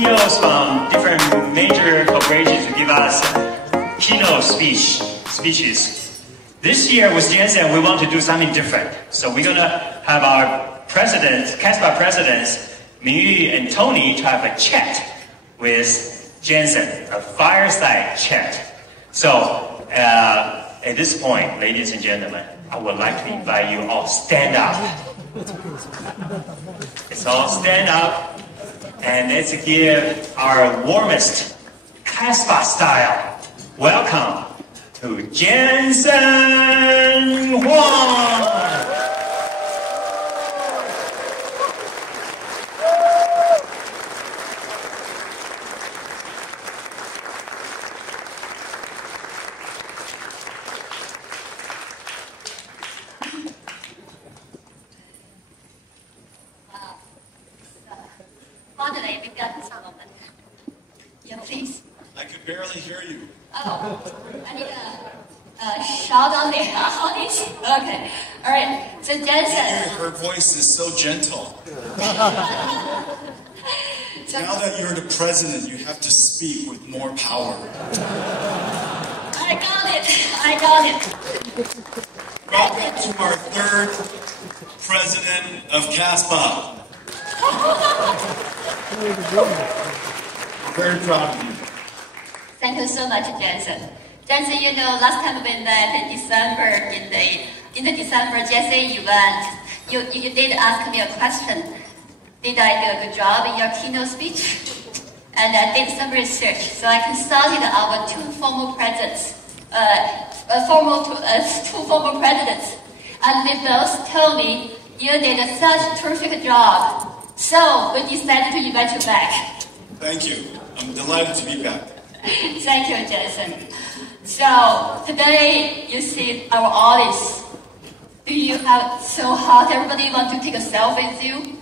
CEOs from different major corporations to give us keynote speeches. This year with Jensen, we want to do something different. So we're gonna have our presidents, CASPA presidents, Mingyu and Tony, to have a chat with Jensen, a fireside chat. So at this point, ladies and gentlemen, I would like to invite you all stand up. Let's all stand up and let's give our warmest CASPA style welcome to Jensen Huang. Yeah, please. I could barely hear you. Oh, I need a shout on the audience. Okay, all right. So Jensen. Her voice is so gentle. Now that you're the president, you have to speak with more power. I got it. Welcome to our third president of CASPA. I'm very proud of you. Thank you so much, Jensen. Jensen, you know, last time we met in December, in the December JSA event, you did ask me a question. Did I do a good job in your keynote speech? And I did some research, so I consulted our two former presidents, two former presidents, and they both told me you did such a terrific job. So we decided to invite you back. Thank you. I'm delighted to be back. Thank you, Jensen. So today you see our audience. Do you have so hot? Everybody want to take a selfie with you?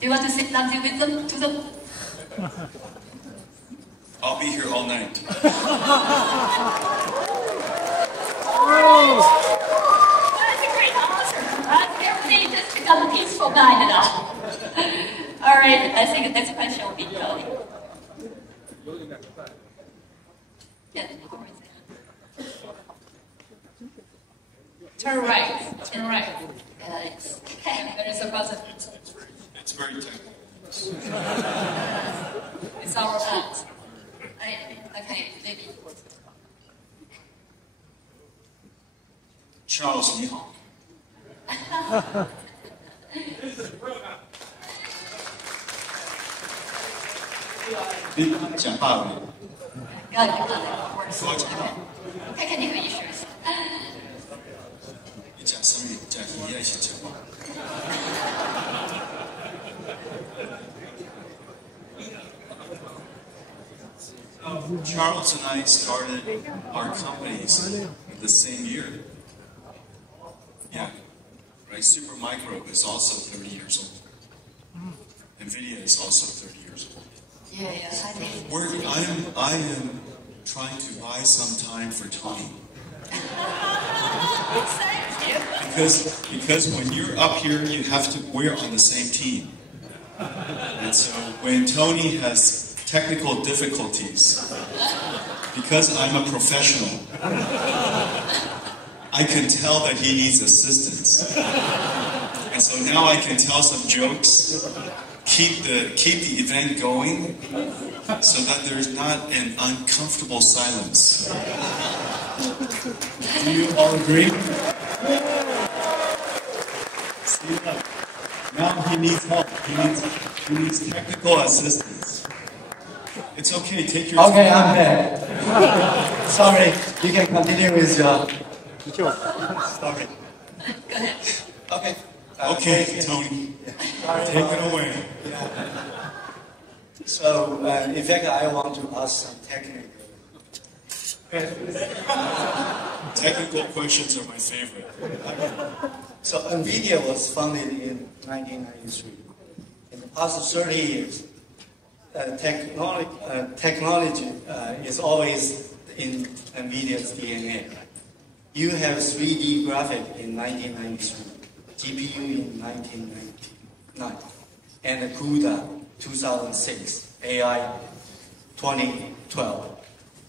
Do you want to sit down with them? To them? I'll be here all night. That's a great answer. Everybody just become a peaceful mind now. All right, I think the next question will be Tony. Yeah. Turn right. Turn right. Okay. There is a buzzer. It's very technical. It's our fault. Okay, maybe. Charles, 你好。你讲法文。Got it. Works. 我讲法。Okay, can you hear issues? 你讲什么？讲语言是讲法。Charles and I started our companies the same year. Yeah, right. Supermicro is also 30 years old. NVIDIA is also 30 years old. Yeah. I am trying to buy some time for Tony. Thank you. Because when you're up here, you have to. We're on the same team, and so when Tony has technical difficulties, because I'm a professional, I can tell that he needs assistance. And so now I can tell some jokes, keep the event going, so that there's not an uncomfortable silence. Do you all agree? See, look, now he needs help. He needs technical assistance. It's okay, take your time. Okay, I'm back. Sorry, you can continue with your... Sorry. Go ahead. Okay. Okay, Tony. Take it away. So, in fact, I want to ask some technical... Technical questions are my favorite. So, NVIDIA was founded in 1993. In the past 30 years, technology is always in NVIDIA's DNA. You have 3D graphic in 1993, GPU in 1999, and CUDA 2006. AI 2012,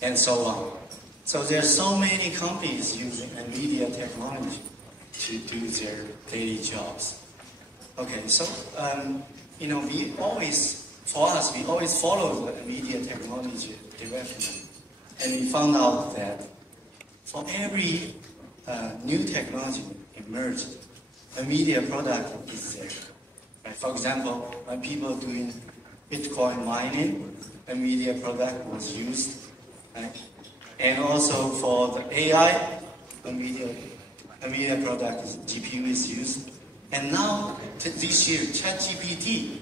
and so on. So there's so many companies using NVIDIA technology to do their daily jobs. Okay, so we always follow the NVIDIA technology development, and we found out that for every new technology emerged, NVIDIA product is there. Right? For example, when people doing Bitcoin mining, NVIDIA product was used. Right? And also for the AI, NVIDIA product, GPU is used. And now, this year, ChatGPT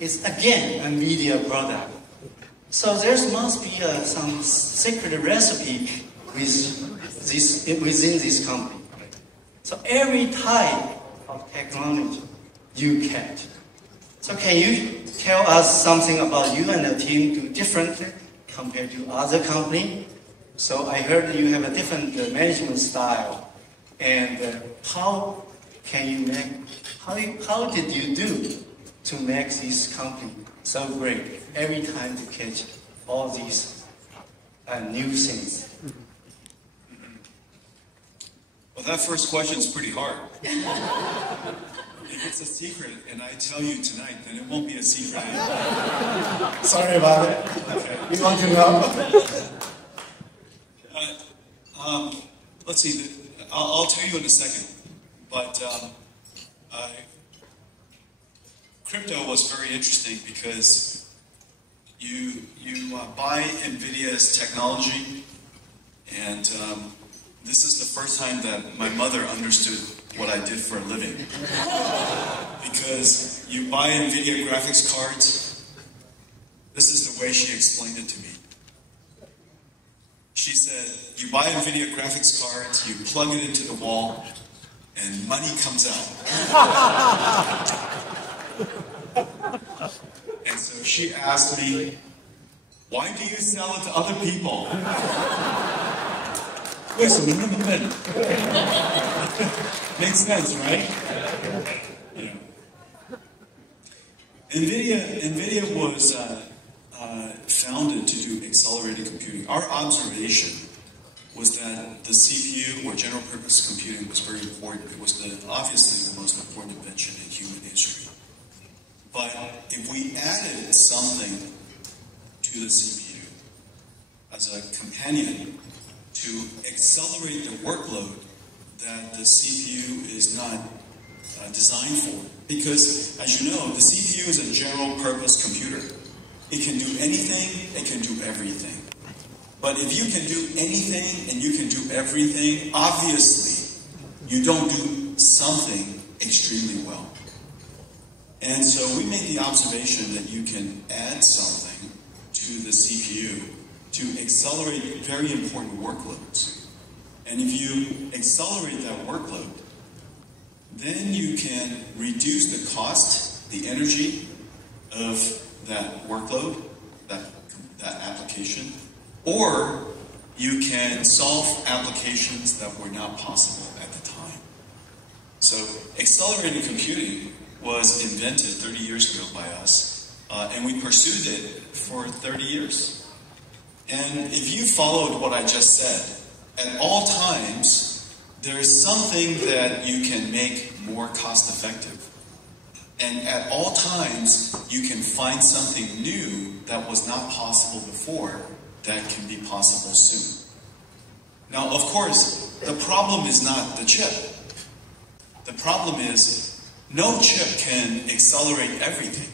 is again NVIDIA product. So there must be some secret recipe within this company. So every type of technology you catch. So can you tell us something about you and the team do differently compared to other companies? So I heard you have a different management style, and how did you do to make this company so great every time to catch all these new things? Well, that first question is pretty hard. If it's a secret and I tell you tonight, then it won't be a secret anymore. Sorry about it. Okay. We want to know. Let's see. I'll tell you in a second. But crypto was very interesting because you buy NVIDIA's technology, and this is the first time that my mother understood what I did for a living. Because you buy NVIDIA graphics cards, this is the way she explained it to me. She said, you buy NVIDIA graphics cards, you plug it into the wall, and money comes out. And so she asked me, why do you sell it to other people? Makes sense, right? Yeah. NVIDIA was founded to do accelerated computing. Our observation was that the CPU, or general purpose computing, was very important. It was obviously the most important invention in human history. But if we added something to the CPU as a companion to accelerate the workload that the CPU is not designed for. Because, as you know, the CPU is a general purpose computer. It can do anything, it can do everything. But if you can do anything and you can do everything, obviously, you don't do something extremely well. And so we made the observation that you can add something to the CPU to accelerate very important workloads. And if you accelerate that workload, then you can reduce the cost, the energy of that workload, that application, or you can solve applications that were not possible at the time. So accelerated computing was invented 30 years ago by us, and we pursued it for 30 years. And if you followed what I just said, at all times, there's something that you can make more cost-effective. And at all times, you can find something new that was not possible before that can be possible soon. Now, of course, the problem is not the chip. The problem is no chip can accelerate everything.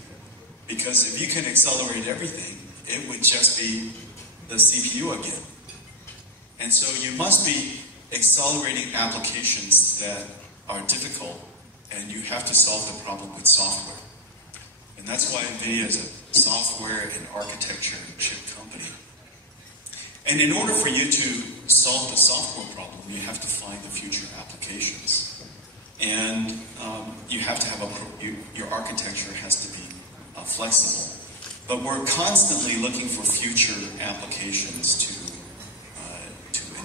Because if you can accelerate everything, it would just be the CPU again. And so you must be accelerating applications that are difficult, and you have to solve the problem with software. And that's why NVIDIA is a software and architecture and chip company. And in order for you to solve the software problem, you have to find the future applications. And you have to have your architecture has to be flexible. But we're constantly looking for future applications to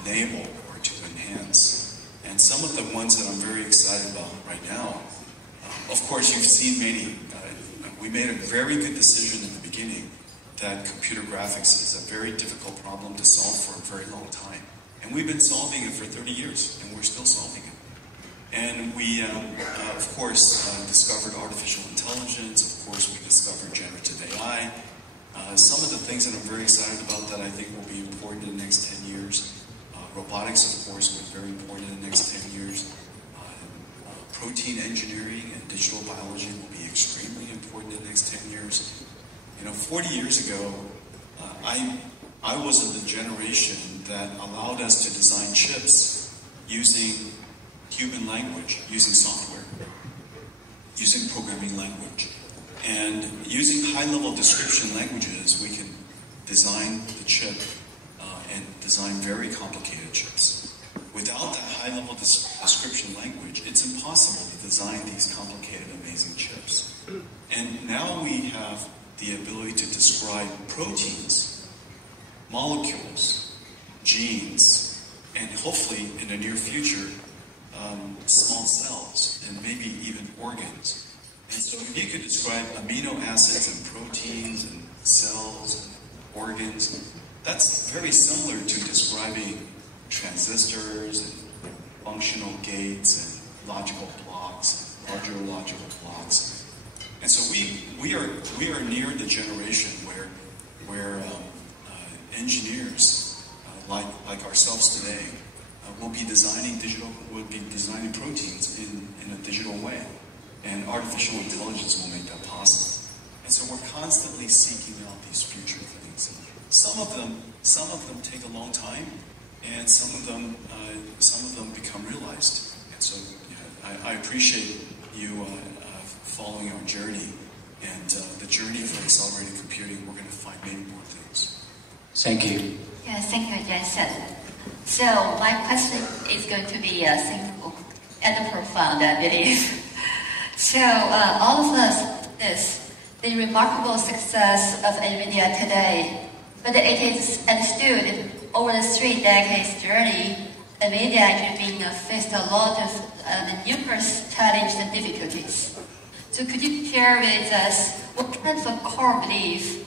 enable or to enhance. And some of the ones that I'm very excited about right now, of course, you've seen many. We made a very good decision in the beginning that computer graphics is a very difficult problem to solve for a very long time. And we've been solving it for 30 years, and we're still solving it. And we, of course, discovered artificial intelligence. Of course, we discovered generative AI. Some of the things that I'm very excited about that I think will be important in the next 10 years. Robotics, of course, was very important in the next 10 years. Protein engineering and digital biology will be extremely important in the next 10 years. 40 years ago, I was of the generation that allowed us to design chips using human language, using software, using programming language. And using high-level description languages, we can design the chip and design very complicated chips. Without that high-level description language, it's impossible to design these complicated, amazing chips. And now we have the ability to describe proteins, molecules, genes, and hopefully in the near future, small cells, and maybe even organs. And so if you could describe amino acids and proteins and cells and organs, that's very similar to describing transistors and functional gates and logical blocks, larger logical blocks. And so we are near the generation where engineers like ourselves today will be designing proteins in a digital way. And artificial intelligence will make that possible. And so we're constantly seeking out these future things. Some of them take a long time, and some of them become realized. And so I appreciate you following our journey, and the journey for accelerated computing. We're going to find many more things. Thank you. Yes, thank you, Jensen. So my question is going to be simple and profound, I believe. So all of this, the remarkable success of NVIDIA today, but it is understood over the 3 decades journey, NVIDIA actually been faced a lot of numerous challenges and difficulties. So could you share with us what kinds of core beliefs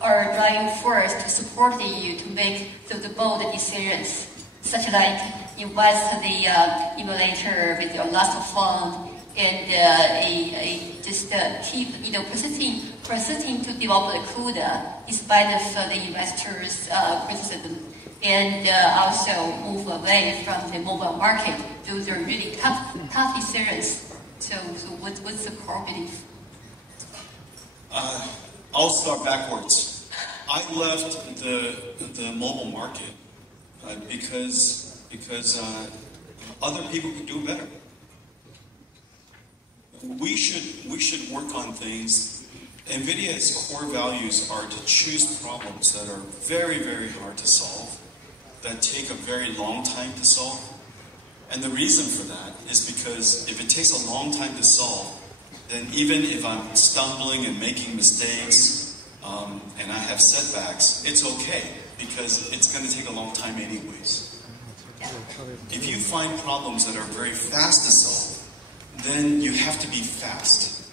are driving force to support you to make the bold decisions, such like invest the emulator with your last fund, and just keep persisting to develop the CUDA despite of the investors' criticism, and also move away from the mobile market. Those are really tough decisions. So what's the core belief? I'll start backwards. I left the mobile market because other people could do better. We should work on things. NVIDIA's core values are to choose problems that are very, very hard to solve, that take a very long time to solve. And the reason for that is because if it takes a long time to solve, then even if I'm stumbling and making mistakes and I have setbacks, it's okay, because it's going to take a long time anyways. If you find problems that are very fast to solve, then you have to be fast.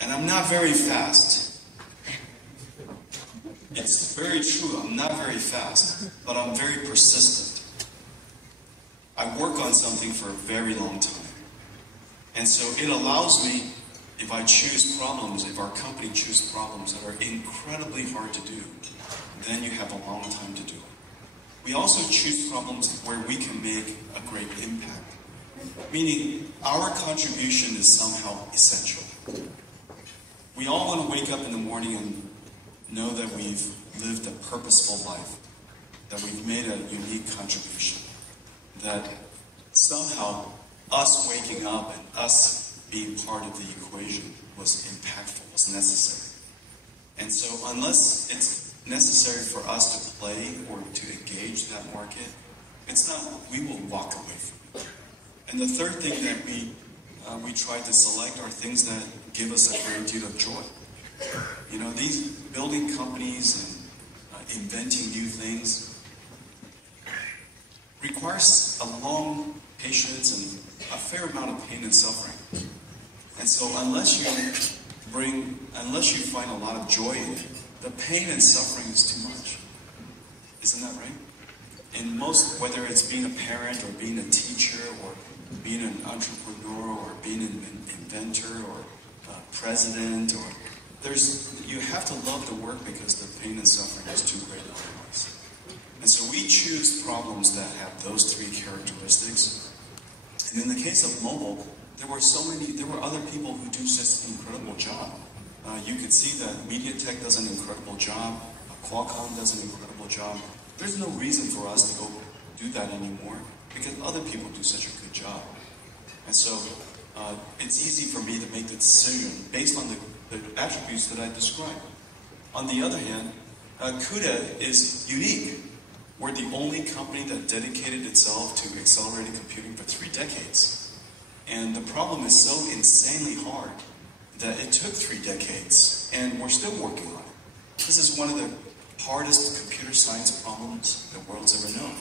And I'm not very fast. It's very true, I'm not very fast, but I'm very persistent. I work on something for a very long time. And so it allows me, if I choose problems, if our company chooses problems that are incredibly hard to do, then you have a long time to do it. We also choose problems where we can make a great impact. Meaning, our contribution is somehow essential. We all want to wake up in the morning and know that we've lived a purposeful life, that we've made a unique contribution, that somehow us waking up and us being part of the equation was impactful, was necessary. And so unless it's necessary for us to play or to engage that market, it's not, we will walk away from it. And the third thing that we try to select are things that give us a great deal of joy. These building companies and inventing new things requires a long patience and a fair amount of pain and suffering. And so unless you find a lot of joy in it, the pain and suffering is too much. Isn't that right? And most, whether it's being a parent or being a teacher or being an entrepreneur or being an inventor or president, or you have to love the work because the pain and suffering is too great otherwise. And so we choose problems that have those three characteristics. And in the case of mobile, there were other people who do such an incredible job. You could see that MediaTek does an incredible job, Qualcomm does an incredible job. There's no reason for us to go do that anymore because other people do such a good job. And so it's easy for me to make the decision based on the attributes that I described. On the other hand, CUDA is unique. We're the only company that dedicated itself to accelerated computing for 3 decades. And the problem is so insanely hard that it took 3 decades, and we're still working on it. This is one of the hardest computer science problems the world's ever known.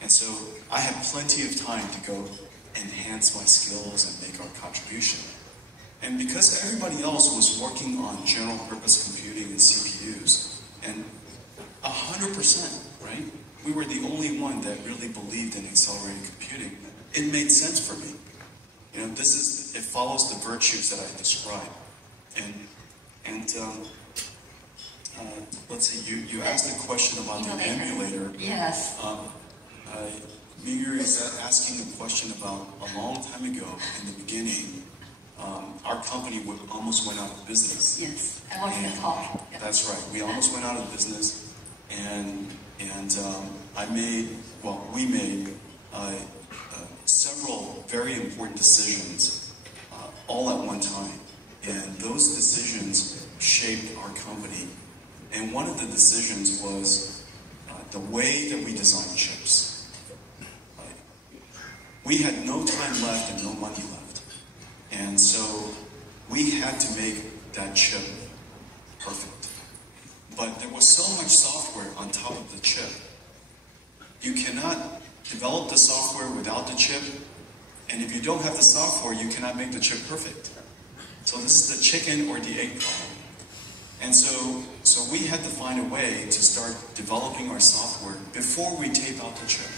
And so I have plenty of time to go enhance my skills and make our contribution. And because everybody else was working on general purpose computing and CPUs, and 100%, right? We were the only one that really believed in accelerated computing. It made sense for me. You know, it follows the virtues that I described. Let's see, you asked a question about the emulator. Yes. Mingyu is asking a question about a long time ago in the beginning. Our company almost went out of business. Yes, I wanted to talk. Yeah. That's right. We almost went out of business, and we made several very important decisions all at one time, and those decisions shaped our company. And one of the decisions was the way that we design chips. We had no time left and no money left. And so we had to make that chip perfect. But there was so much software on top of the chip. You cannot develop the software without the chip. And if you don't have the software, you cannot make the chip perfect. So this is the chicken or the egg problem. And so we had to find a way to start developing our software before we tape out the chip.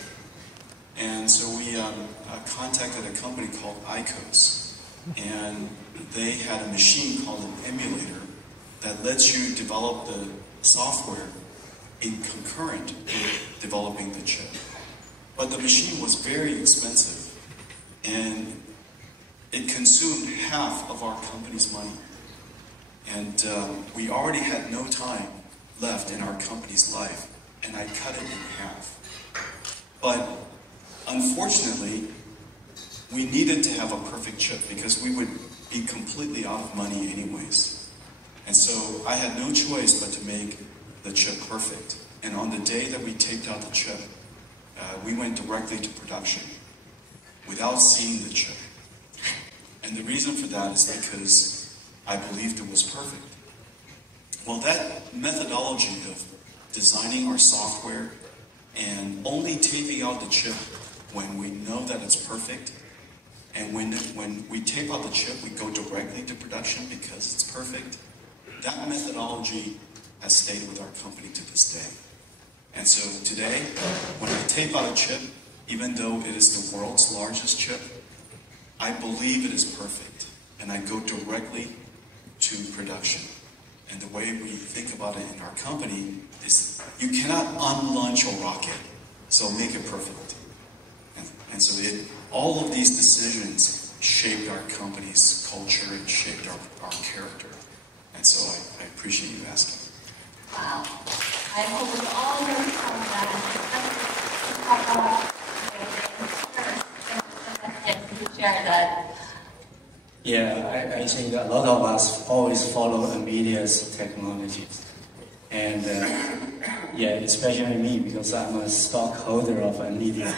And so we contacted a company called ICOS. And they had a machine called an emulator that lets you develop the software in concurrent with developing the chip. But the machine was very expensive, and it consumed half of our company's money. And we already had no time left in our company's life, and I cut it in half. But unfortunately, we needed to have a perfect chip because we would be completely out of money anyways. And so I had no choice but to make the chip perfect. And on the day that we taped out the chip, we went directly to production without seeing the chip. And the reason for that is because I believed it was perfect. Well, that methodology of designing our software and only taping out the chip when we know that it's perfect, and when we tape out the chip, we go directly to production because it's perfect, that methodology has stayed with our company to this day. And so today, when I tape out a chip, even though it is the world's largest chip, I believe it is perfect, and I go directly to production. And the way we think about it in our company is you cannot unlaunch a rocket, so make it perfect. And so all of these decisions shaped our company's culture and shaped our character. And so I appreciate you asking. Wow. I hope we all learn from that. Share that. Yeah, I think a lot of us always follow NVIDIA's technologies. And yeah, especially me, because I'm a stockholder of NVIDIA.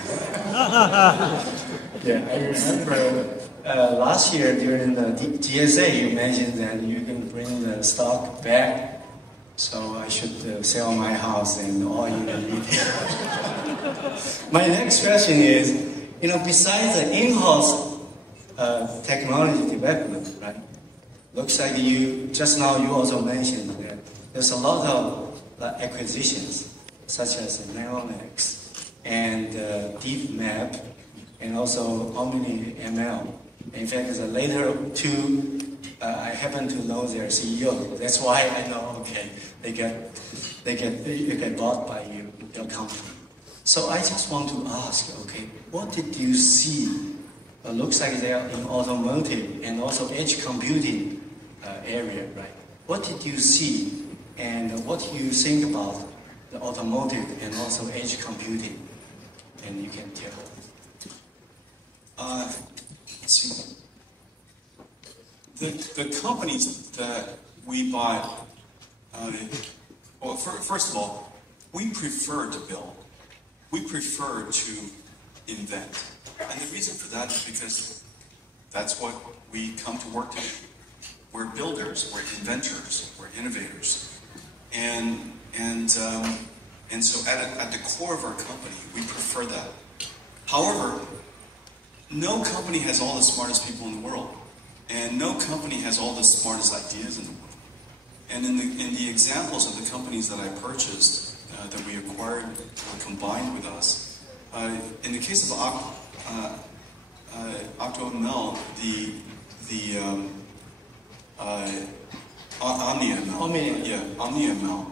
Yeah, I remember last year during the GSA, you mentioned that you can bring the stock back. So I should sell my house and all in NVIDIA. My next question is, besides the in-house technology development, right? Looks like just now you also mentioned that there's a lot of acquisitions, such as Neuronex and DeepMap, and also OmniML. In fact, the later two, I happen to know their CEO. That's why I know, okay, they get bought by your company. So I just want to ask, okay, what did you see? Looks like they are in automotive and also edge computing area, right? What did you see, and what do you think about the automotive and also edge computing? And you can tell. Let's see. The companies that we bought, well, first of all, we prefer to build. We prefer to invent. And the reason for that is because that's what we come to work to do. We're builders, we're inventors, we're innovators. And so at the core of our company, we prefer that. However, no company has all the smartest people in the world. And no company has all the smartest ideas in the world. And in the examples of the companies that I purchased, that we acquired or combined with us, in the case of OmniML, OmniML.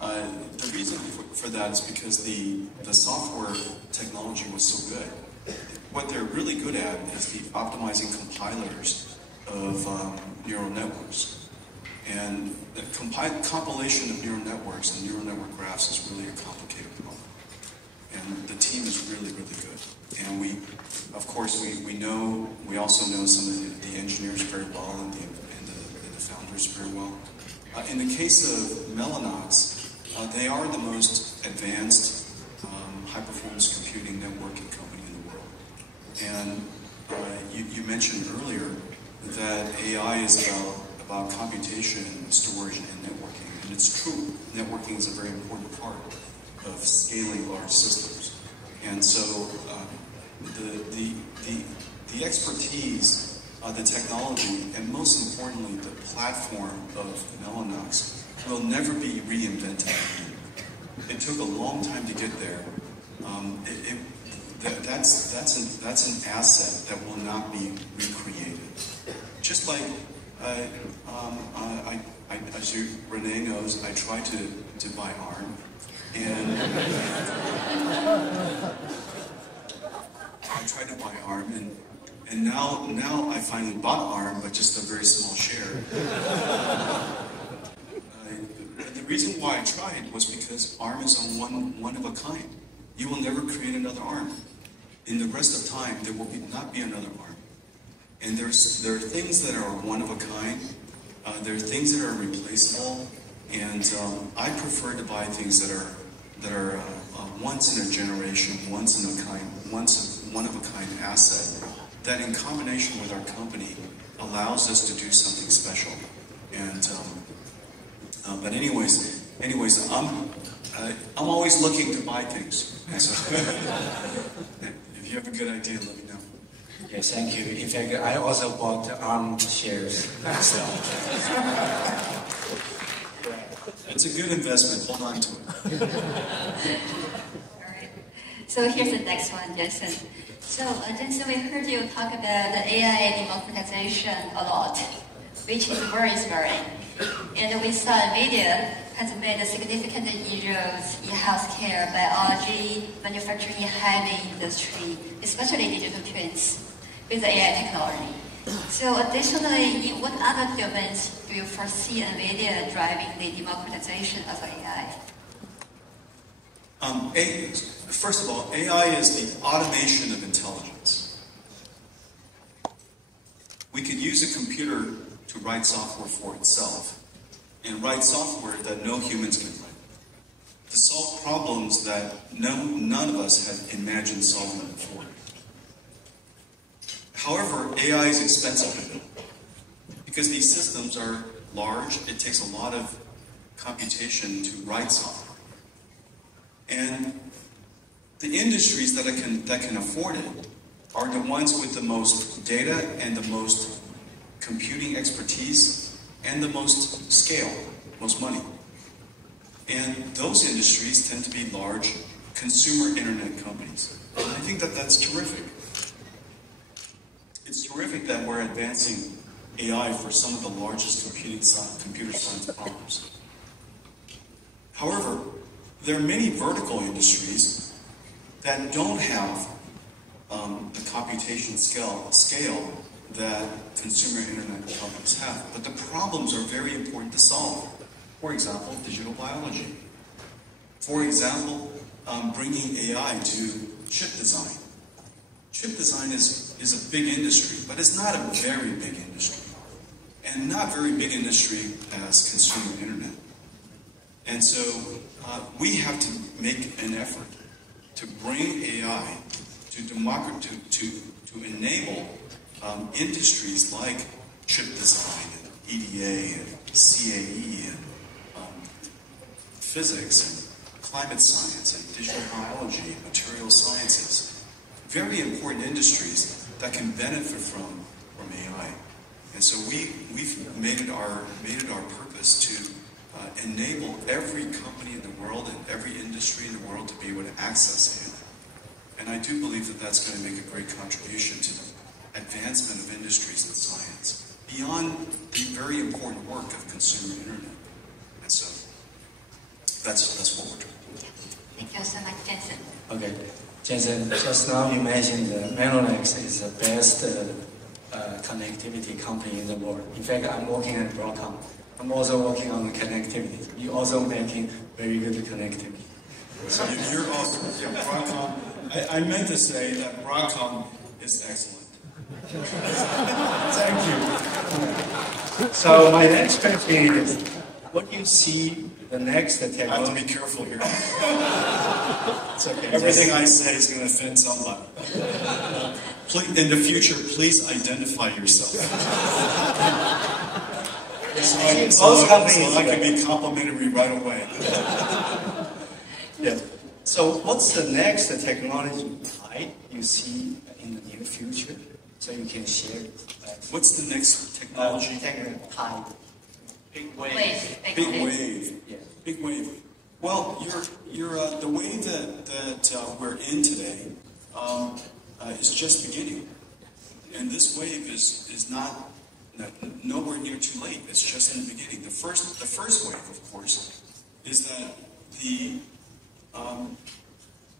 The reason for that is because the software technology was so good. What they're really good at is the optimizing compilers of neural networks. And the compilation of neural networks and neural network graphs is really a complicated problem. And the team is really, really good. And we also know some of the engineers very well and the founders very well. In the case of Mellanox, they are the most advanced high-performance computing networking company in the world. And you mentioned earlier that AI is about computation, storage, and networking. And it's true. Networking is a very important part of scaling large systems. And so the expertise, the technology, and most importantly, the platform of Mellanox will never be reinvented. It took a long time to get there. That's an asset that will not be recreated. Just like as Renee knows, I tried to buy ARM, and and now I finally bought ARM, but just a very small share. The reason why I tried was because ARM is a one of a kind. You will never create another ARM. In the rest of time, there will not be another ARM. And there are things that are one of a kind. There are things that are replaceable. And I prefer to buy things that are once in a generation, once one of a kind asset that, in combination with our company, allows us to do something special. And but anyways, I'm always looking to buy things. And so, if you have a good idea, let me know. Yes, thank you. In fact, I also bought ARM shares. It's a good investment. Hold on to it. All right. So here's the next one, Jensen. So, Jensen, we heard you talk about the AI democratization a lot, which is very inspiring. And we saw NVIDIA has made significant inroads in healthcare, biology, manufacturing, heavy industry, especially digital twins, with AI technology. So additionally, in what other domains do you foresee NVIDIA driving the democratization of AI? First of all, AI is the automation of intelligence. We could use a computer to write software for itself and write software that no humans can write, to solve problems that none of us had imagined solving before. However, AI is expensive to build because these systems are large. It takes a lot of computation to write software. And the industries that can afford it are the ones with the most data and the most computing expertise and the most scale, most money. And those industries tend to be large consumer internet companies. And I think that that's terrific. It's terrific that we're advancing AI for some of the largest computer science problems. However, there are many vertical industries that don't have the computation scale that consumer internet companies have. But the problems are very important to solve. For example, digital biology. For example, bringing AI to chip design. Chip design is a big industry, but it's not a very big industry. And not very big industry as consumer internet. And so we have to make an effort to bring AI to enable industries like chip design and EDA and CAE and physics and climate science and digital biology and material sciences. Very important industries that can benefit from AI. And so we've made it our purpose to enable every company in the world and every industry in the world to be able to access AI. And I do believe that that's going to make a great contribution to the advancement of industries and science beyond the very important work of consumer internet. And so that's what we're doing. Thank you so much, Jensen. Okay, Jensen, just now you mentioned Mellanox is the best connectivity company in the world. In fact, I'm working at Broadcom. I'm also working on the connectivity. You're also making very good connectivity. So you're awesome. Yeah, Broadcom. I meant to say that Broadcom is excellent. Thank you. So my next question is, what do you see the next technology? I have to be careful here. It's okay. Everything I say is going to offend somebody. Please, in the future, please identify yourself. So I can be complimentary right away. Yeah. So what's the next technology type you see in the near future? So you can share. What's the next technology? Type. Big wave. Big wave. Yeah. Big wave. Well, the wave that we're in today is just beginning, and this wave is not nowhere near too late. It's just in the beginning. The first wave, of course, is that the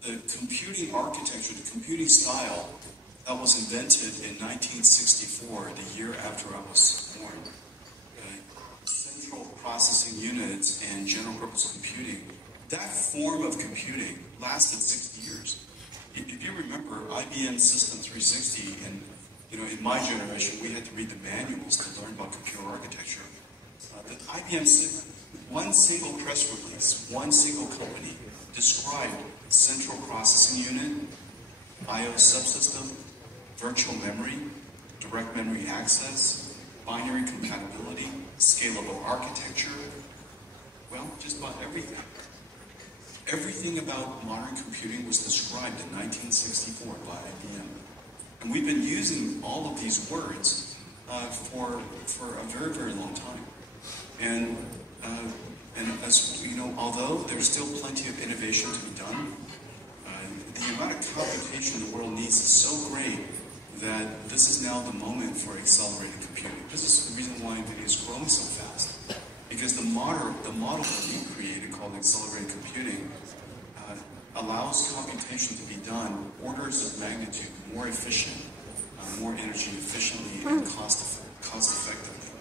computing architecture, the computing style that was invented in 1964, the year after I was born. Central processing units and general purpose computing. That form of computing lasted 60 years. If you remember IBM System 360, and in my generation, we had to read the manuals to learn about computer architecture. The IBM, one single press release, one single company described central processing unit, I/O subsystem, virtual memory, direct memory access, binary compatibility, scalable architecture. Well, just about everything. Everything about modern computing was described in 1964 by IBM. And we've been using all of these words for a very, very long time. And as you know, although there's still plenty of innovation to be done, the amount of computation the world needs is so great that this is now the moment for accelerated computing. This is the reason why NVIDIA is growing so fast. Because the model that we created called accelerated computing allows computation to be done orders of magnitude more efficient, more energy efficiently, and cost effectively.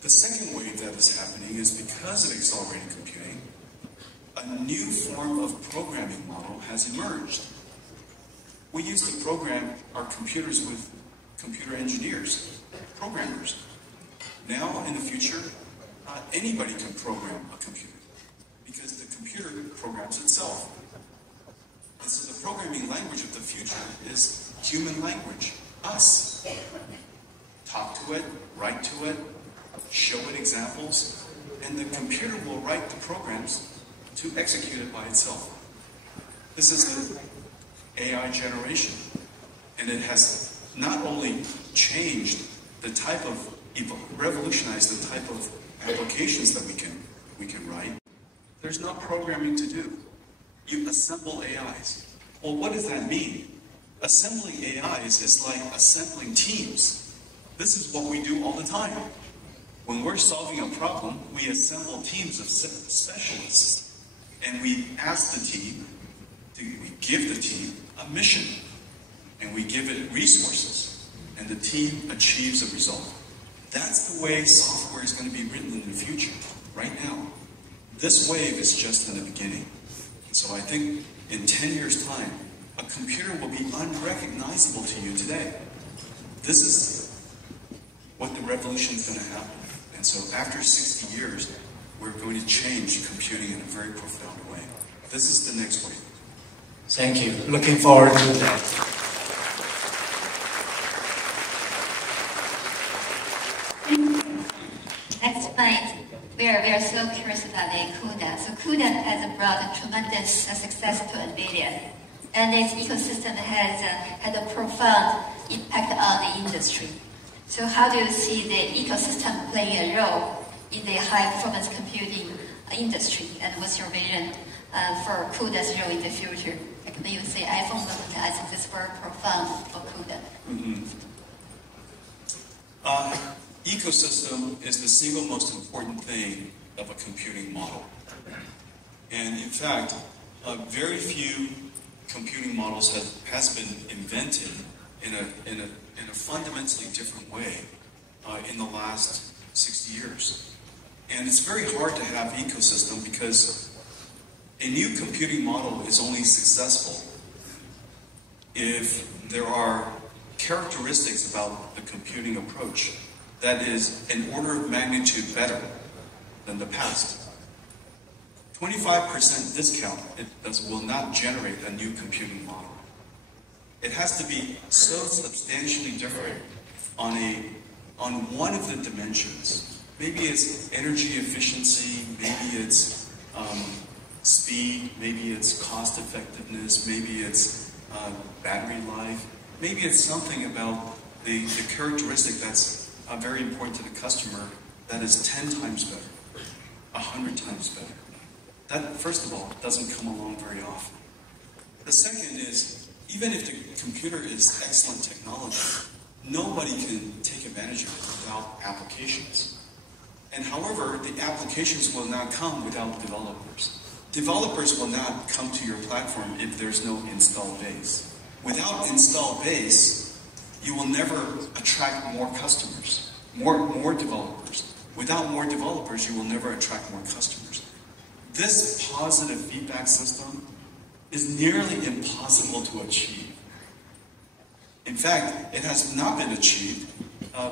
The second wave that is happening is because of accelerated computing, a new form of programming model has emerged. We used to program our computers with computer engineers, programmers. Now, in the future, anybody can program a computer because the computer programs itself. And so the programming language of the future is human language, us. Talk to it, write to it, show it examples, and the computer will write the programs to execute it by itself. This is the AI generation, and it has not only changed the type of, revolutionized the type of applications that we can write, There's no programming to do. You assemble AIs. Well, what does that mean? Assembling AIs is like assembling teams. This is what we do all the time. When we're solving a problem, we assemble teams of specialists. And we ask the team, we give the team a mission. And we give it resources. And the team achieves a result. That's the way software is going to be written in the future, right now. This wave is just in the beginning. So I think in 10 years' time, a computer will be unrecognizable to you today. This is what the revolution is going to happen. And so after 60 years, we're going to change computing in a very profound way. This is the next wave. Thank you. Looking forward to that. Next point, we are so curious about the CUDA. So CUDA has brought a tremendous success to NVIDIA. And its ecosystem has had a profound impact on the industry. So how do you see the ecosystem playing a role in the high-performance computing industry? And what's your vision for CUDA's role in the future? Like when you say iPhone movement, I think this is very profound for CUDA. Ecosystem is the single most important thing of a computing model. And in fact, very few computing models has been invented in a fundamentally different way in the last 60 years. And it's very hard to have ecosystem because a new computing model is only successful if there are characteristics about the computing approach that is an order of magnitude better than the past. 25% discount will not generate a new computing model. It has to be so substantially different on one of the dimensions. Maybe it's energy efficiency, maybe it's speed, maybe it's cost effectiveness, maybe it's battery life, maybe it's something about the characteristic that's very important to the customer that is 10 times better, 100 times better. That, first of all, doesn't come along very often. The second is, even if the computer is excellent technology, nobody can take advantage of it without applications. And however, the applications will not come without developers. Developers will not come to your platform if there's no install base. Without install base, you will never attract more customers, more developers. Without more developers, you will never attract more customers. This positive feedback system is nearly impossible to achieve. In fact, it has not been achieved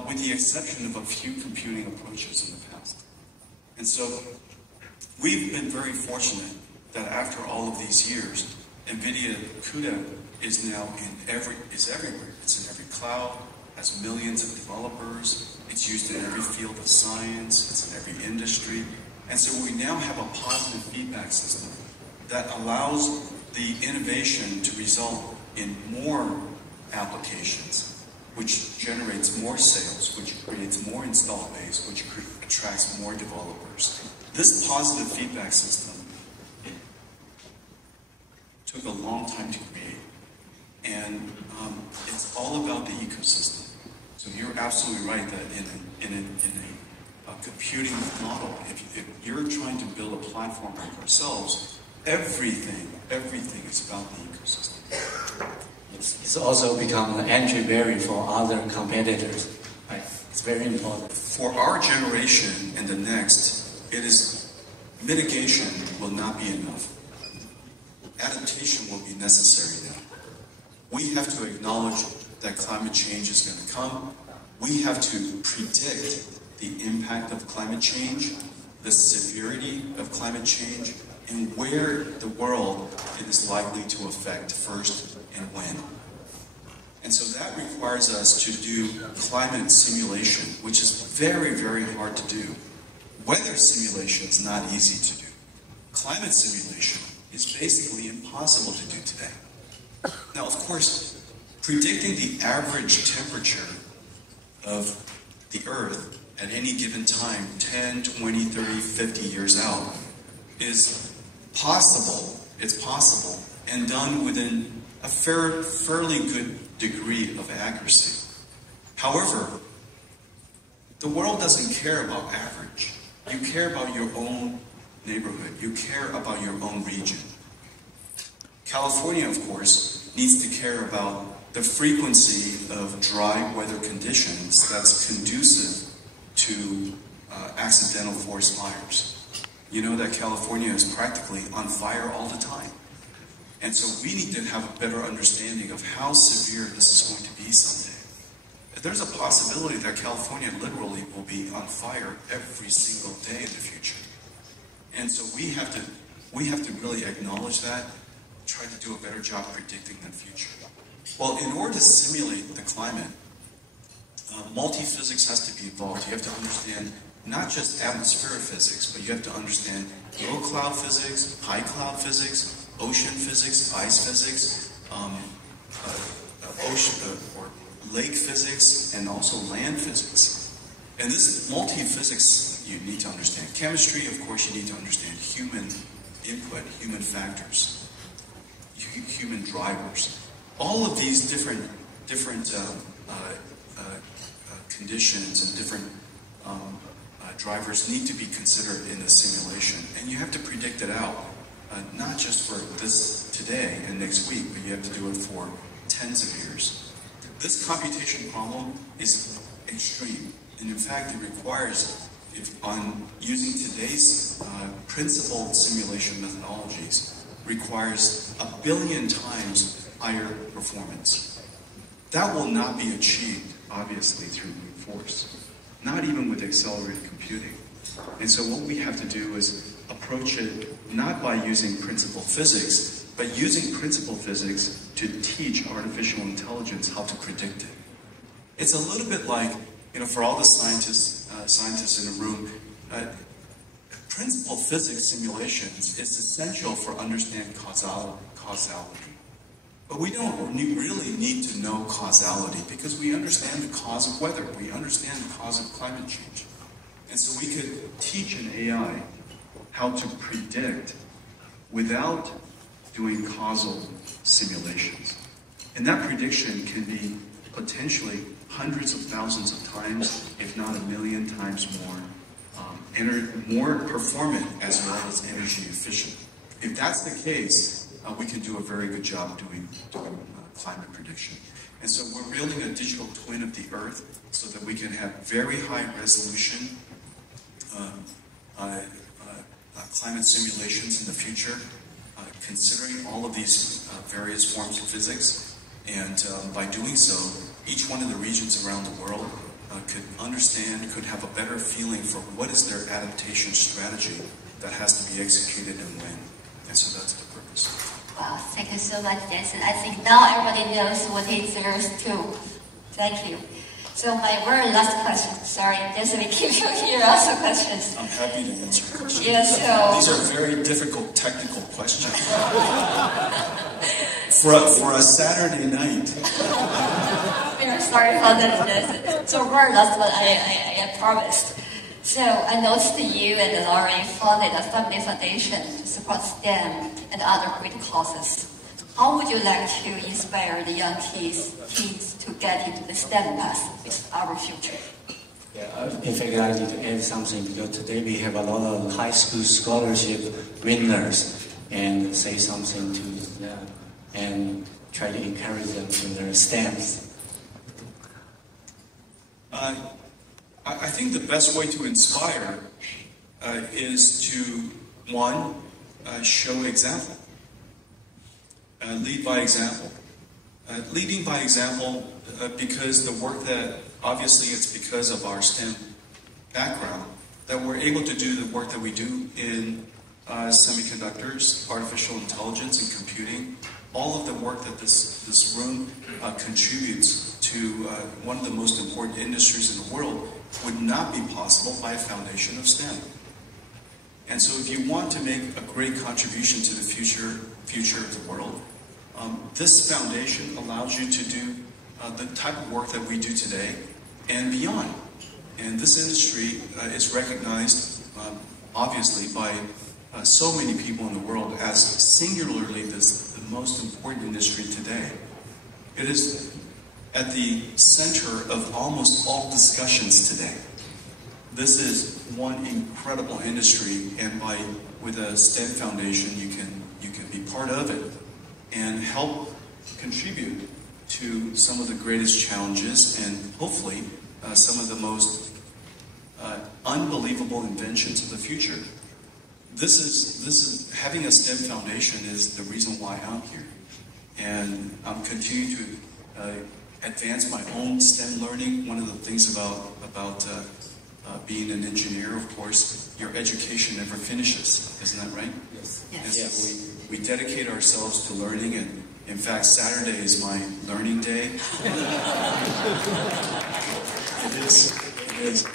with the exception of a few computing approaches in the past. And so we've been very fortunate that after all of these years, NVIDIA CUDA is now everywhere. It's in every cloud, has millions of developers, it's used in every field of science, it's in every industry. And so we now have a positive feedback system that allows the innovation to result in more applications, which generates more sales, which creates more install base, which attracts more developers. This positive feedback system took a long time to create. And it's all about the ecosystem. So you're absolutely right that in a computing model, if you're trying to build a platform like ourselves, everything is about the ecosystem. It's also become an entry barrier for other competitors. Right? It's very important. For our generation and the next, it is mitigation will not be enough. Adaptation will be necessary now. We have to acknowledge that climate change is going to come. We have to predict the impact of climate change, the severity of climate change, and where the world it is likely to affect first and when. And so that requires us to do climate simulation, which is very, very hard to do. Weather simulation is not easy to do. Climate simulation is basically impossible to do today. Now, of course, predicting the average temperature of the Earth at any given time, 10, 20, 30, 50 years out, is possible, it's possible, and done within a fairly good degree of accuracy. However, the world doesn't care about average. You care about your own neighborhood. You care about your own region. California, of course, needs to care about the frequency of dry weather conditions that's conducive to accidental forest fires. You know that California is practically on fire all the time. And so we need to have a better understanding of how severe this is going to be someday. There's a possibility that California literally will be on fire every single day in the future. And so we have to really acknowledge that, try to do a better job predicting the future. Well, in order to simulate the climate, multi-physics has to be involved. You have to understand not just atmospheric physics, but you have to understand low cloud physics, high cloud physics, ocean physics, ice physics, or lake physics, and also land physics. And this multi-physics you need to understand. Chemistry, of course, you need to understand human input, human factors, human drivers. All of these different conditions and different drivers need to be considered in the simulation. And you have to predict it out, not just for this today and next week, but you have to do it for tens of years. This computation problem is extreme, and in fact it requires, using today's principled simulation methodologies, requires 1 billion times higher performance. That will not be achieved, obviously, through brute force, not even with accelerated computing. And so what we have to do is approach it not by using principled physics, but using principled physics to teach artificial intelligence how to predict it. It's a little bit like, for all the scientists in the room, principled physics simulations is essential for understanding causality. But we don't really need to know causality because we understand the cause of weather. We understand the cause of climate change. And so we could teach an AI how to predict without doing causal simulations. And that prediction can be potentially hundreds of thousands of times, if not 1 million times more performant as well as energy efficient. If that's the case, we can do a very good job doing climate prediction. And so we're building a digital twin of the Earth so that we can have very high resolution climate simulations in the future, considering all of these various forms of physics. And by doing so, each one of the regions around the world could understand, could have a better feeling for what is their adaptation strategy that has to be executed and when. And so that's the purpose. Wow, thank you so much, Jensen. I think now everybody knows what is Earth 2. Thank you. So my very last question, sorry, Jensen, we keep you here also questions. I'm happy to answer questions. Yes, so... These are very difficult technical questions. for a Saturday night. We're sorry for that, Jensen. So very last one, I promised. So I noticed you and Lauren founded a family foundation to support STEM and other great causes. How would you like to inspire the young kids to get into the STEM path with our future? Yeah, in fact, I need to add something because today we have a lot of high school scholarship winners and say something to them and try to encourage them in their STEMs. I think the best way to inspire is to, one, show example. Lead by example. Leading by example because the work that, obviously it's because of our STEM background, that we're able to do the work that we do in semiconductors, artificial intelligence, and computing. All of the work that this room contributes to one of the most important industries in the world would not be possible by a foundation of STEM. And so if you want to make a great contribution to the future of the world, this foundation allows you to do the type of work that we do today and beyond. And this industry is recognized, obviously, by so many people in the world as singularly the most important industry today. It is at the center of almost all discussions today. This is one incredible industry, and with a STEM foundation, you can be part of it and help contribute to some of the greatest challenges and hopefully some of the most unbelievable inventions of the future. This is having a STEM foundation is the reason why I'm here, and I'm continuing to advance my own STEM learning. One of the things about being an engineer, of course, your education never finishes, isn't that right? Yes. And so we dedicate ourselves to learning, and in fact, Saturday is my learning day. It is.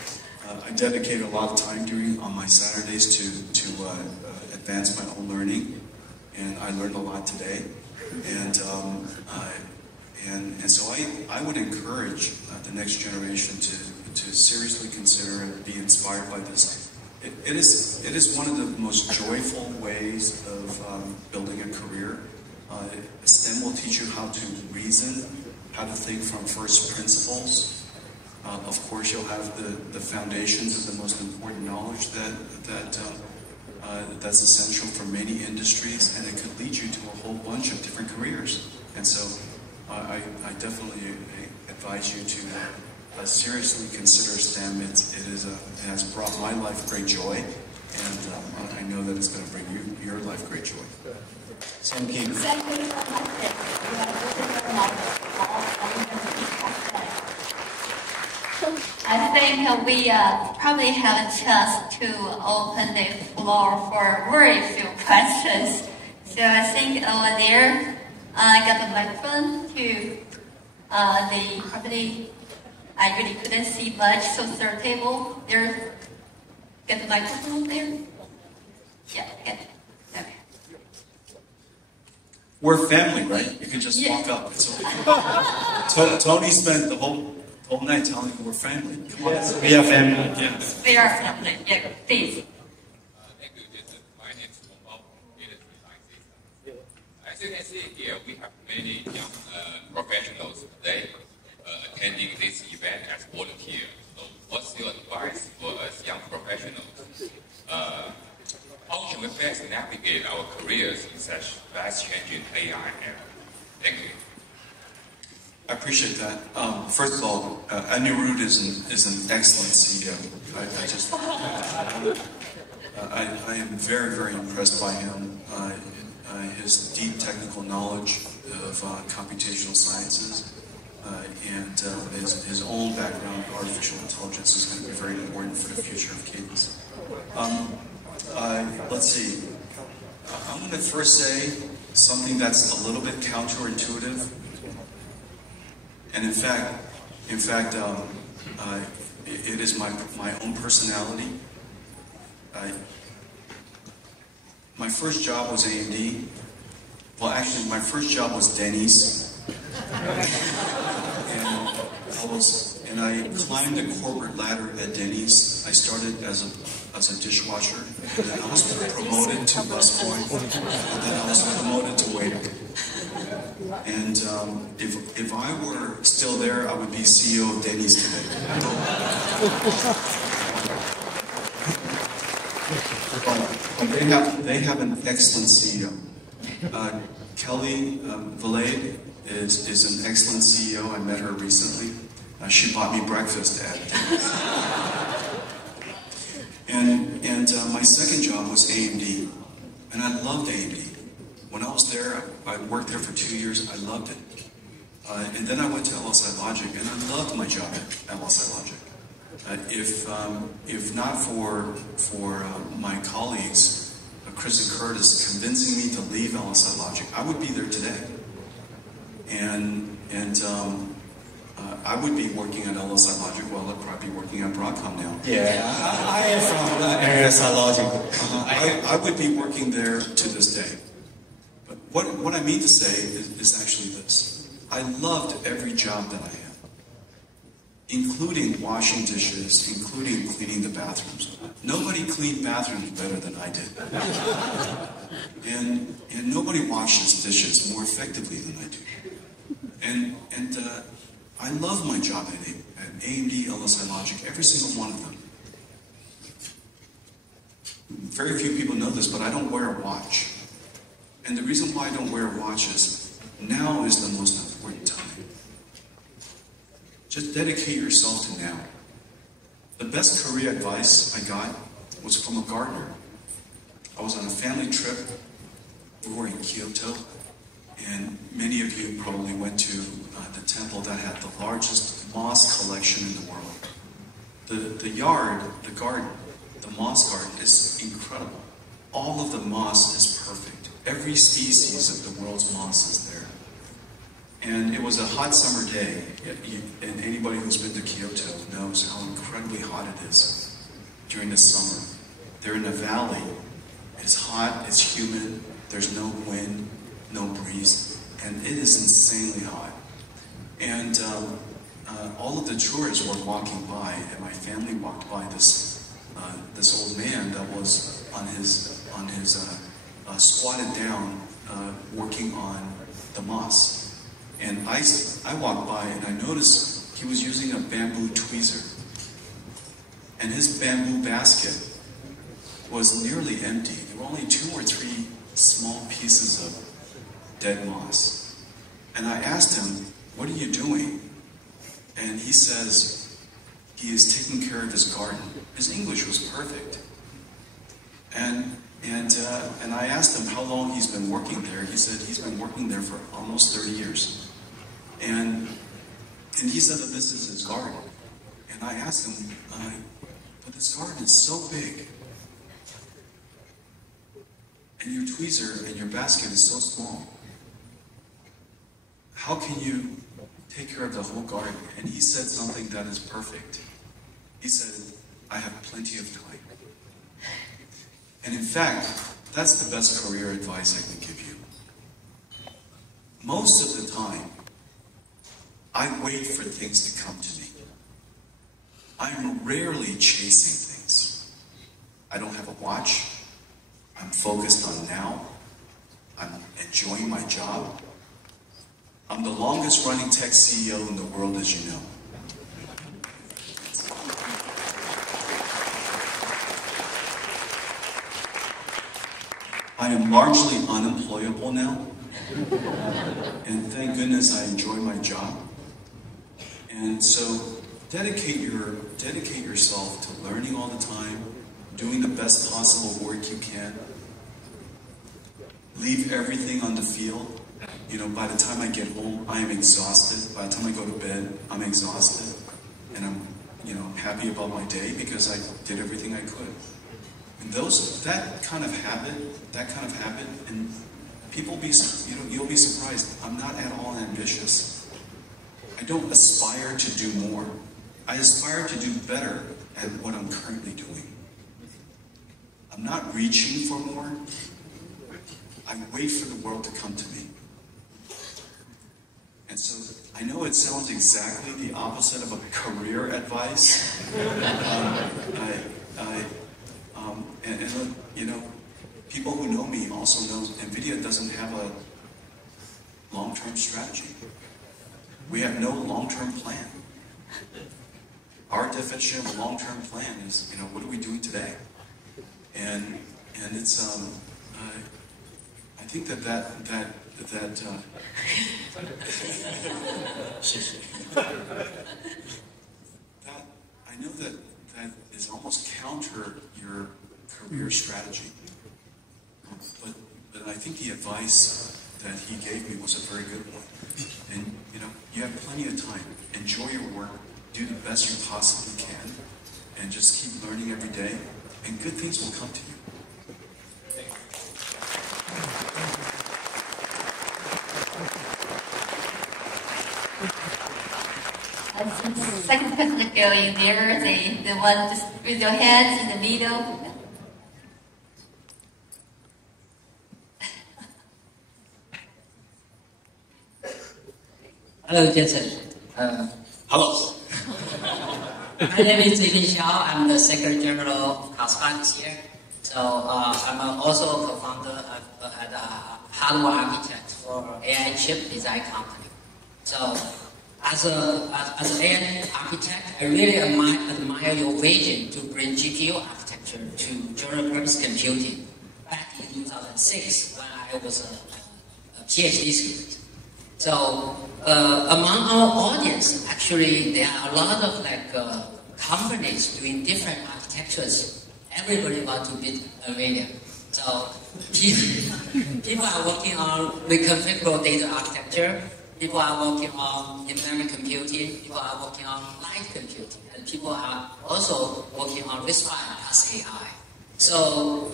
I dedicate a lot of time on my Saturdays to advance my own learning, and I learned a lot today. And so I would encourage the next generation to seriously consider and be inspired by this. It is one of the most joyful ways of building a career. STEM will teach you how to reason, how to think from first principles. Of course, you'll have the foundations of the most important knowledge that's essential for many industries, and it could lead you to a whole bunch of different careers. And so I definitely advise you to seriously consider STEM. It has brought my life great joy, and I know that it's going to bring your life great joy. Thank you. Thank you so much. I think we probably have a chance to open the floor for very few questions. So I think over there, I got the microphone to the probably I really couldn't see much, so third table there. Get the microphone there. Yeah, get it. Okay. We're family, right? You can just walk up. It's okay. Tony spent the whole night telling me we're family. Come on. Yes, we are family. Yes. We are family. Yeah, please. Thank you, Jensen. My name is Huang. As you can see here, we have many young professionals today attending this event as volunteers. So what's your advice for us young professionals? How can we best navigate our careers in such fast-changing AI era? Thank you. I appreciate that. First of all, Anirudh is an excellent CEO. I am very, very impressed by him. His deep technical knowledge of computational sciences and his own background in artificial intelligence is going to be very important for the future of Cadence. Let's see. I'm going to first say something that's a little bit counterintuitive. And in fact, it is my own personality. My first job was AMD. Well, actually, my first job was Denny's, and I climbed the corporate ladder at Denny's. I started as a dishwasher, and then I was promoted to busboy, and then I was promoted to waiter. And if I were still there, I would be CEO of Denny's today. But they have an excellent CEO. Kelly Valade is an excellent CEO. I met her recently. She bought me breakfast at Denny's. And my second job was AMD, and I loved AMD. When I was there, I worked there for 2 years. I loved it. And then I went to LSI Logic, and I loved my job at LSI Logic. If not for my colleagues, Chris and Curtis, convincing me to leave LSI Logic, I would be there today. And I would be working at LSI Logic while I'd probably be working at Broadcom now. Yeah, I am from LSI Logic. I would be working there to this day. But what I mean to say is actually this. I loved every job that I had, including washing dishes, including cleaning the bathrooms. Nobody nobody cleaned bathrooms better than I did. And nobody washes dishes more effectively than I do. And I love my job at AMD, LSI Logic, every single one of them. Very few people know this, but I don't wear a watch. And the reason why I don't wear a watch is now is the most important time. Just dedicate yourself to now. The best career advice I got was from a gardener. I was on a family trip. We were in Kyoto, and many of you probably went to the temple that had the largest moss collection in the world. The garden, the moss garden is incredible. All of the moss is perfect. Every species of the world's moss is there. And it was a hot summer day, and anybody who's been to Kyoto knows how incredibly hot it is during the summer. They're in a valley. It's hot, it's humid, there's no wind, no breeze, and it is insanely hot. And all of the tourists were walking by, and my family walked by this old man that was on his squatted down, working on the moss. And I walked by and I noticed he was using a bamboo tweezer. And his bamboo basket was nearly empty. There were only 2 or 3 small pieces of dead moss. And I asked him, "What are you doing?" And he says, he is taking care of his garden. His English was perfect. And I asked him how long he's been working there. He said he's been working there for almost 30 years. And he said that this is his garden. And I asked him, but this garden is so big. And your tweezer and your basket is so small. How can you take care of the whole garden? And he said something that is perfect. He said, "I have plenty of time." And in fact, that's the best career advice I can give you. Most of the time, I wait for things to come to me. I'm rarely chasing things. I don't have a watch. I'm focused on now. I'm enjoying my job. I'm the longest running tech CEO in the world, as you know. I am largely unemployable now, and thank goodness I enjoy my job. And so dedicate yourself to learning all the time, doing the best possible work you can. Leave everything on the field. You know, by the time I get home, I am exhausted. By the time I go to bed, I'm exhausted. And I'm, happy about my day because I did everything I could. And that kind of habit, and you'll be surprised. I'm not at all ambitious. I don't aspire to do more. I aspire to do better at what I'm currently doing. I'm not reaching for more. I wait for the world to come to me. And so I know it sounds exactly the opposite of a career advice. People who know me also know NVIDIA doesn't have a long-term strategy. We have no long-term plan. Our definition of a long-term plan is, what are we doing today? And it's, I think that I know that is almost counter your career strategy. But I think the advice that he gave me was a very good one. And you have plenty of time. Enjoy your work. Do the best you possibly can. And just keep learning every day. And good things will come to you. Second person going there, the one just with your hands in the middle. Hello, Jensen. Hello. My name is Jensen. I'm the Secretary General of CASPA this year. So I'm also a co-founder at a hardware architect for AI chip design company. So as an AI architect, I really admire your vision to bring GPU architecture to general purpose computing back in 2006 when I was a PhD student. So among our audience, actually, there are a lot of companies doing different architectures. Everybody wants to build NVIDIA. So people are working on reconfigurable data architecture. People are working on dynamic computing. People are working on light computing. And people are also working on RISC-V plus AI. So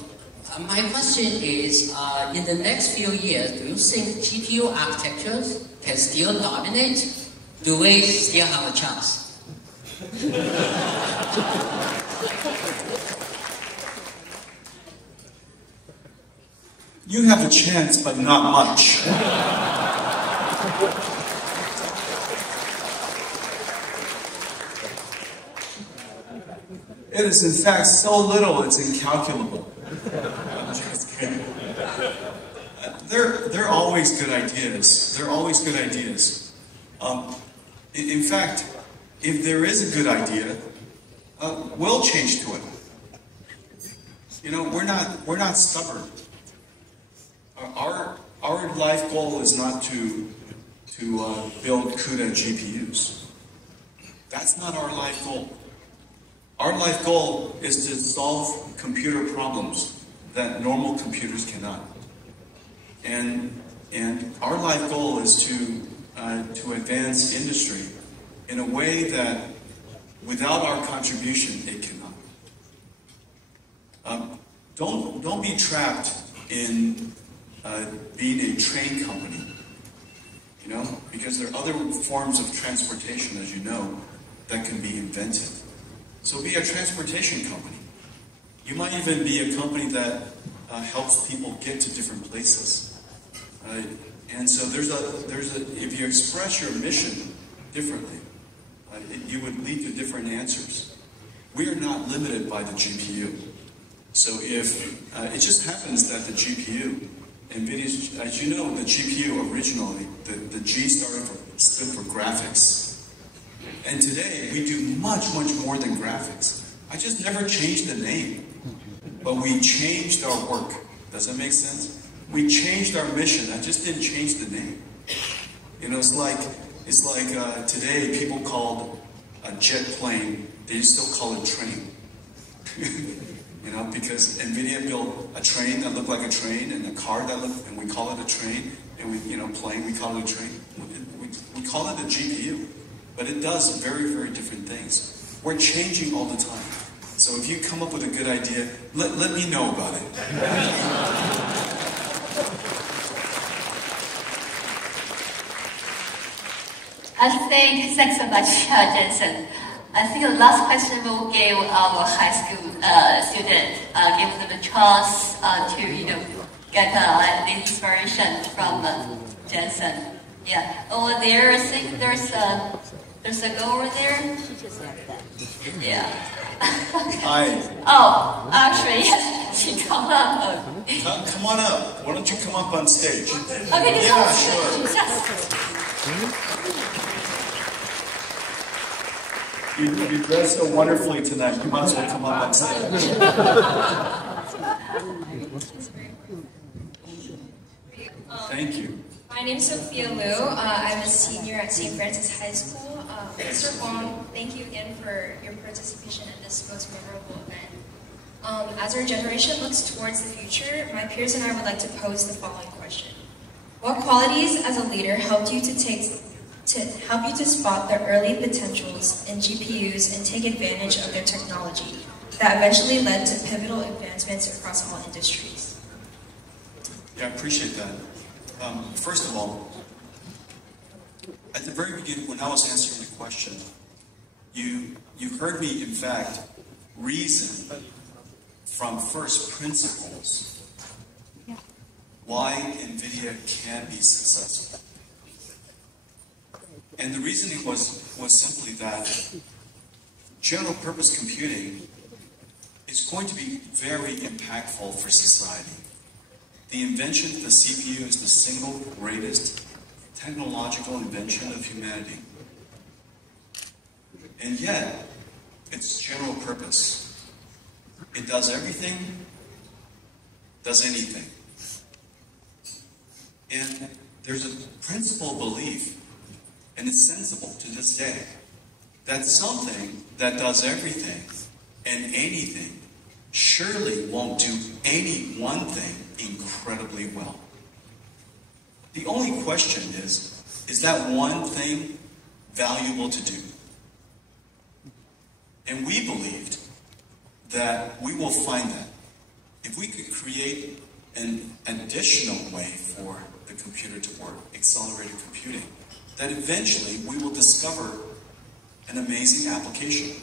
my question is, in the next few years, do you think GPU architectures can still dominate? Do we still have a chance? You have a chance, but not much. It is in fact so little it's incalculable. I'm just kidding. They're always good ideas. They're always good ideas. In fact, if there is a good idea, we'll change to it. You know, we're not stubborn. Our life goal is not to build CUDA GPUs. That's not our life goal. Our life goal is to solve computer problems that normal computers cannot. And our life goal is to advance industry in a way that without our contribution it cannot. Don't be trapped in being a train company, you know, because there are other forms of transportation, as you know, that can be invented. So be a transportation company. You might even be a company that helps people get to different places. And so if you express your mission differently, you would lead to different answers. We are not limited by the GPU. So if it just happens that the GPU, NVIDIA's, as you know, the GPU originally, the G stood for graphics. And today, we do much, much more than graphics. I just never changed the name. But we changed our work. Does that make sense? We changed our mission. I just didn't change the name. You know, it's like today, people called a jet plane, they still call it train. You know, because NVIDIA built a train that looked like a train, and a car that looked, and we call it a train, and plane, we call it a train. We call it a GPU. But it does very, very different things. We're changing all the time. So if you come up with a good idea, let me know about it. Thanks so much, Jensen. I think the last question will give our high school student, give them a chance to get the inspiration from Jensen. Yeah, over there, I think there's a girl over there. Yeah. Hi. Oh, actually, she come up. Come on up. Why don't you come up on stage? Okay, yeah, sure. You dressed so wonderfully tonight. You might as well come up on stage. Thank you. My name is Sophia Liu. I'm a senior at St. Francis High School. Mr. Huang, thank you again for your participation in this most memorable event. As our generation looks towards the future, my peers and I would like to pose the following question. What qualities as a leader helped you to spot the early potentials in GPUs and take advantage of their technology that eventually led to pivotal advancements across all industries? Yeah, I appreciate that. First of all, at the very beginning, when I was answering the question, you heard me, in fact, reason from first principles why NVIDIA can be successful. And the reasoning was simply that general purpose computing is going to be very impactful for society. The invention of the CPU is the single greatest technological invention of humanity. And yet, it's general purpose. It does everything, does anything. And there's a principal belief, and it's sensible to this day, that something that does everything and anything surely won't do any one thing incredibly well. The only question is that one thing valuable to do? And we believed that we will find that if we could create an additional way for the computer to work, accelerated computing, that eventually we will discover an amazing application.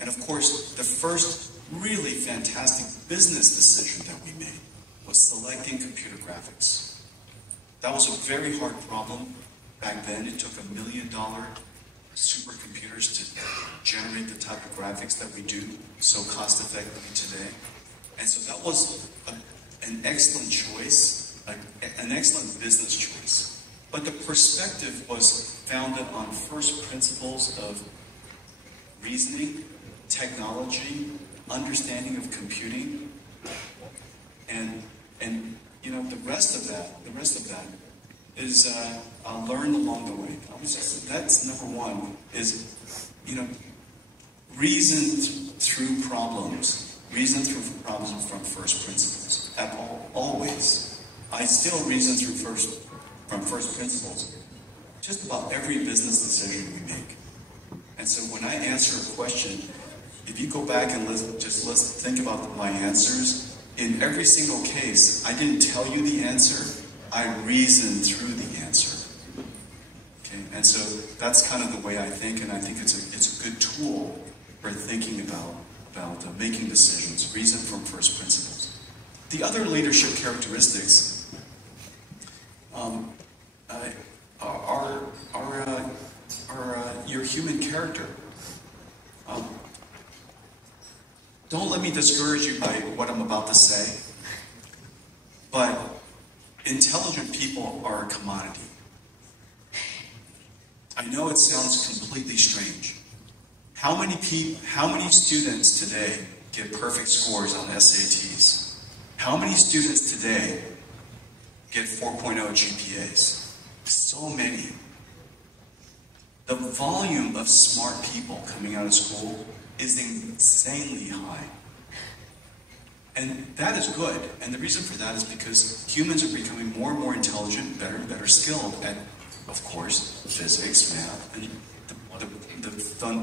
And of course, the first really fantastic business decision that we made was selecting computer graphics. That was a very hard problem back then. It took $1 million supercomputers to generate the type of graphics that we do so cost effectively today. And so that was an excellent choice, an excellent business choice. But the perspective was founded on first principles of reasoning, technology, understanding of computing, and you know, the rest of that is learned along the way. That's number one, is, you know, reason through problems from first principles. Always. I still reason from first principles. Just about every business decision we make. And so when I answer a question, if you go back and think about my answers, in every single case, I didn't tell you the answer, I reasoned through the answer. Okay, and so that's kind of the way I think, and I think it's a good tool for thinking about making decisions, reason from first principles. The other leadership characteristics are your human character. Don't let me discourage you by what I'm about to say, but intelligent people are a commodity. I know it sounds completely strange. How many students today get perfect scores on SATs? How many students today get 4.0 GPAs? So many. The volume of smart people coming out of school is insanely high. And that is good. And the reason for that is because humans are becoming more and more intelligent, better and better skilled at, of course, physics, math, and the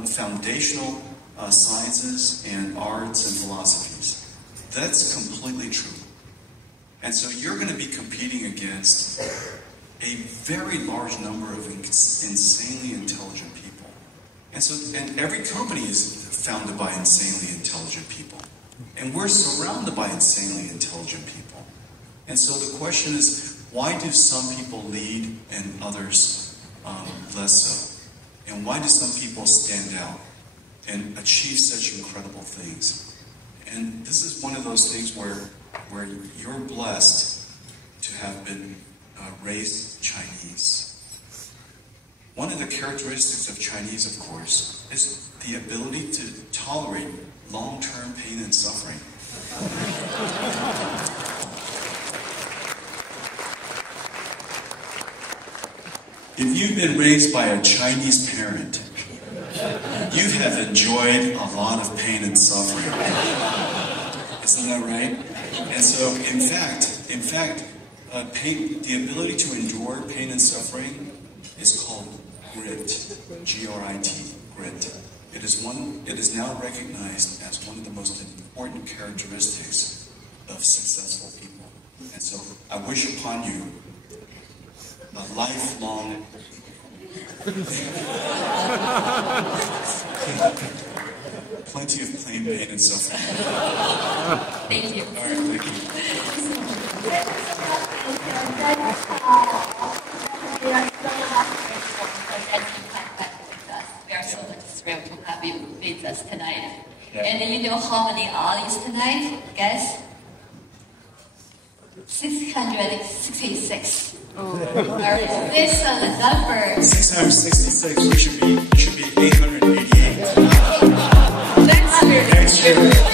foundational sciences and arts and philosophies. That's completely true. And so you're going to be competing against a very large number of insanely intelligent people. And every company is founded by insanely intelligent people. And we're surrounded by insanely intelligent people. And so the question is, why do some people lead and others less so? And why do some people stand out and achieve such incredible things? And this is one of those things where you're blessed to have been raised Chinese. One of the characteristics of Chinese, of course, is the ability to tolerate long-term pain and suffering. If you've been raised by a Chinese parent, you have enjoyed a lot of pain and suffering. Isn't that right? And so, in fact, the ability to endure pain and suffering is called grit, G-R-I-T, grit. It is now recognized as one of the most important characteristics of successful people. And so, I wish upon you a lifelong plenty of pain and suffering. Thank you. All right, thank you. We are so much thrilled to have you with with us tonight. Yeah. And you know how many audience tonight? Guess? 666. Alright, this number. 666. It should be 888. Next year. Next year.